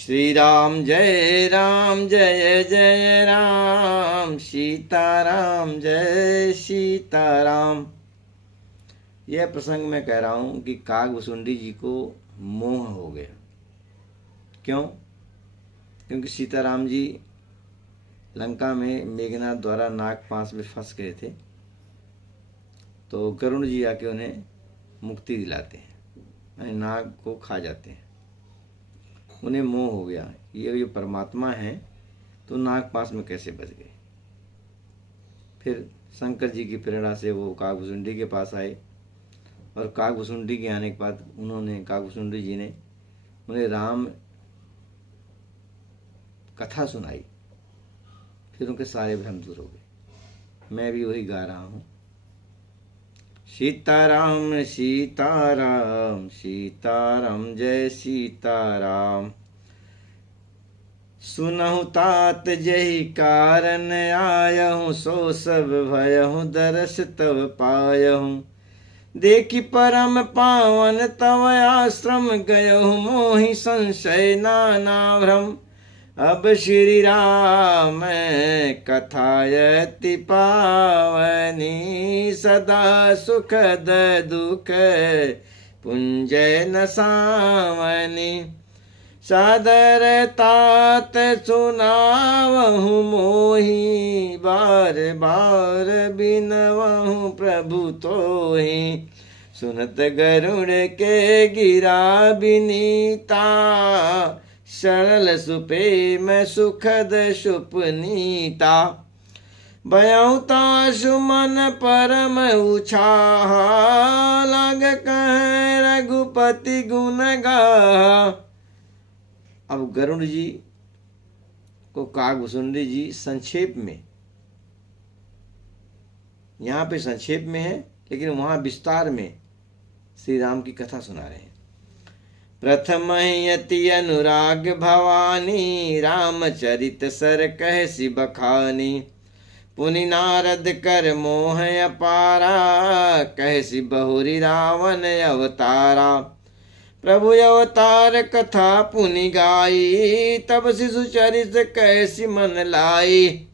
श्री राम जय जय राम, सीताराम जय सीताराम। यह प्रसंग मैं कह रहा हूँ कि कागभुसुंडी जी को मोह हो गया। क्यों? क्योंकि सीताराम जी लंका में मेघनाथ द्वारा नागपाश में फंस गए थे, तो गरुण जी आके उन्हें मुक्ति दिलाते हैं, यानी नाग को खा जाते हैं। उन्हें मोह हो गया, ये परमात्मा है तो नागपाश में कैसे बच गए। फिर शंकर जी की प्रेरणा से वो कागभुसुंडी के पास आए, और कागभुसुंडी के आने के बाद कागभुसुंडी जी ने उन्हें राम कथा सुनाई। फिर उनके सारे भ्रम दूर हो गए। मैं भी वही गा रहा हूँ। सीताराम सीताराम सीताराम जय सीताराम। सुनहु तात जहि कारण आयहूँ, सो सब भयहूँ दरस तव पायहूँ। देखि परम पावन तव आश्रम, गयहूँ मोहि संशय नाना भ्रम। अब श्री राम कथायति पावनी, सदा सुखद दुख पुंजय न सावनी। सादर तात सुनावहु मोहि, बार बार बिनवहु प्रभु तोहि। सुनत गरुड़ के गिरा बिनीता, सरल सुपे मैं सुखद सुपनीता। भयउता सुमन परम उछाहा, लाग कह रघुपति गुण गाहा। अब गरुड़ जी को कागभुसुंडी जी संक्षेप में, यहाँ पे संक्षेप में है लेकिन वहाँ विस्तार में श्री राम की कथा सुना रहे हैं। प्रथम यति अनुराग भवानी, रामचरित सर कह सि बखानी। पुनि नारद कर मोह अपारा, कह सि बहुरी रावण अवतारा। प्रभु अवतार कथा पुनि गाई, तब शिशु चरित कह सि मन लाई।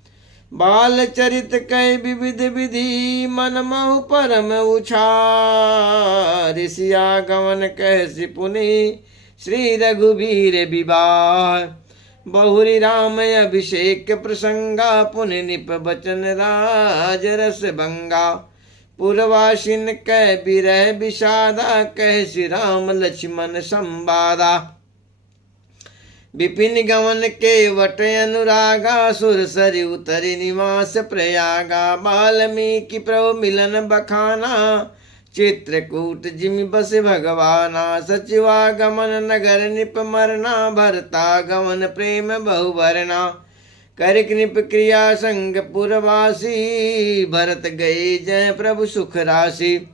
बाल चरित कह विविध विधि, मन महु परम उछार। ऋषिया गमन कह सि पुनि, श्री रघुबीर विवाह। बहुरी राम अभिषेक प्रसंगा, पुनि निप बचन राज रस भंगा। पुरवासिन कह बिरह विषादा, कह श्री राम लक्ष्मण संवादा। विपिन गमन के वट अनुरागा, सुर सरि उतरि निवास प्रयागा। वाल्मीकि प्रभु मिलन बखाना, चित्रकूट जिमि बस भगवाना। सचिवागमन नगर निप मरना, भरता गमन प्रेम बहुवरना। कर निप क्रिया संग पुरवासी, भरत गए जय प्रभु सुख राशि।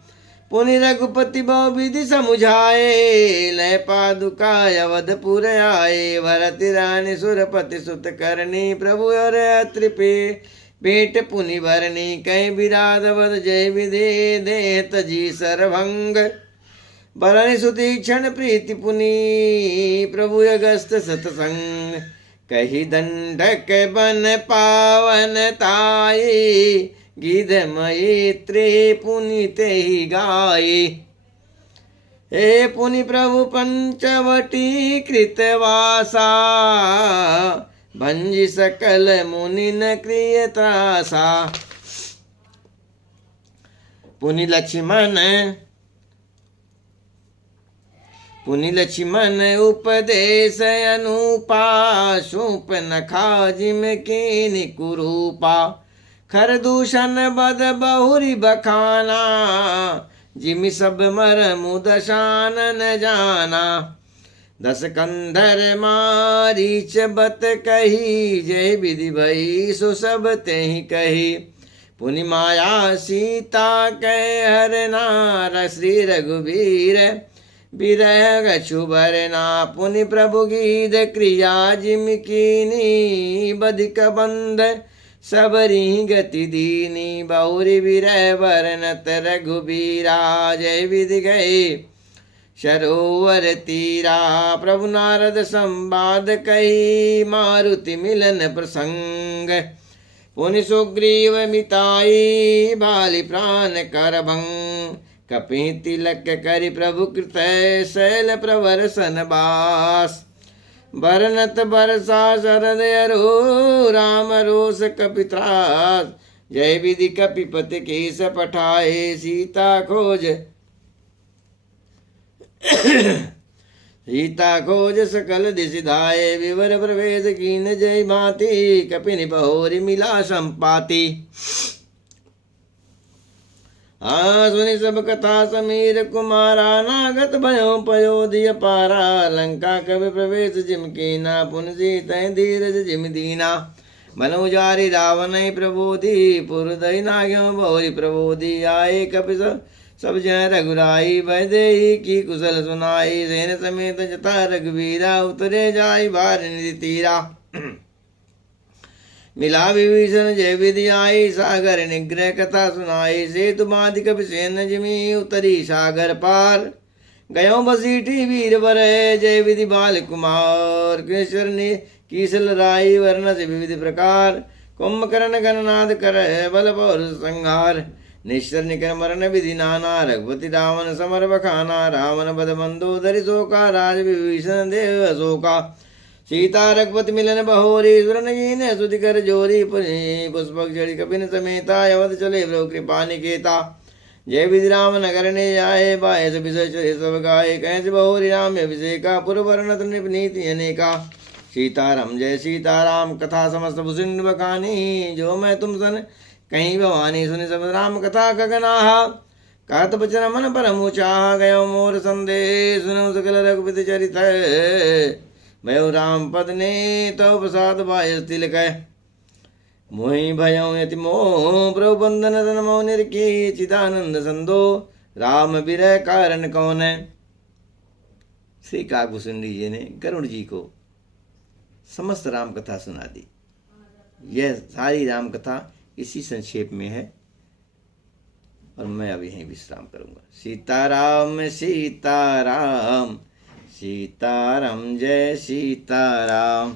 पुनि रघुपति बहु विधि समुझाए, लय पादुका अवधपुर आए। भरत रानी सुरपति सुत करनी, प्रभु और त्रिपे पेट पुनि भरनी। कहीं विराध वध जय विधे, देह तजी सरभंग। बरनि सुतीक्षण प्रीति पुनि, प्रभु अगस्त सतसंग। कही दंडक बन पावन ताई, गिध मैत्री पुनि तेहि गाई। हे पुनि प्रभु पंचवटी कृतवासा, भंजि सकल मुनि न क्रिय त्रासा। पुनि लक्ष्मण उपदेश अनुपा, सूप नखा जिम कीनि कुरूपा। खरदूषण बद बहुरी बखाना, जिमि सब मरमु दशान न जाना। दस कंधर मारीच बत कही, जय विधि भई सो सब तेहि कही। पुनि माया सीता कै हरना, श्री रघुबीर बिरह गछु भरना। पुनि प्रभु गीध क्रिया जिमि कीनी, बधिक बंध सबरी गति दीनी। बहुरी विरह वर्णत रघुबीरा, जय विधि गए सरोवर तीरा। प्रभु नारद संवाद कही, मारुति मिलन प्रसंग। पुनि सुग्रीव मिताई, बाली प्राण कर भंग। कपि तिलक करि प्रभु कृत, शैल प्रवर्सन बास। बरनत बरसा शरद अरो, राम रोष कपि त्रास। जय विधि कपिपति केस पठाए, सीता खोज सीता खोज सकल दिशि धाये। विवर प्रवेश कीन जय भांति, कपिनि बहोरि मिला संपाति। सुनि सब कथा समीर कुमारा, नागत भयो पयोधि पारा। लंका कवि प्रवेश जिम कीना, पुन सीतै धीरज जिम दीना। मनोजारी रावण प्रबोधि, पुरदय नाग्यो बहुरी प्रबोधि। आए कपि सब जय रघुराई, वैदेही की कुशल सुनाई। सेन समेत जथा रघुवीरा, उतरे जाई बार निधि तीरा। मिला विभीषण जय विधि आई, सागर निग्रह कथा सुनाई। सेतु बांधि कपि सेन जिमी, उतरी सागर पार। गयो बसीठी वीर बर, जय विधि बाल कुमार। कृष्ण ने कीसल राई, वर्ण से विविध प्रकार। कुंभकर्ण गणनाद कर, बल पौरुष संहार। निश्चर निकर मरण विधि नाना, रघुपति रावण समर बखाना। रावण बध मंदोदरि शोका, राज विभीषण देव अशोका। सीता रघुपति मिलन बहोरी, सुरनगीन सुधि कर जोरी। पुष्पक जड़ि कपिन समेता, अवध चले प्रभु कृपा निकेता। जय विधि राम नगर ने आए, बाहे विषय चले सब गाये। कैसे बहोरी राम अभिषेका, पुर वर्णत नृप नीति अनेका। सीताराम जय सीताराम, कथा समस्त भूषिण बखानी। जो मैं तुम सन कहीं भवानी, सुनि सब राम कथा गगनाहा। कहत बचन मन परम चाह, गयो मोर संदेश सुनो सकल रघुपति चरित। भयो राम पद ने तव प्रसाद बायस तिलक। मोहि भयउ यति मोह, प्रभु बंधन तन मोह निरखी। चिदानंद संदो, राम विरह कारण कौन। श्री काकभूषण जी ने गरुड़ जी को समस्त राम कथा सुना दी। यह सारी राम कथा इसी संक्षेप में है और मैं अब यहीं विश्राम करूंगा। सीताराम सीताराम, सीताराम जय सीताराम।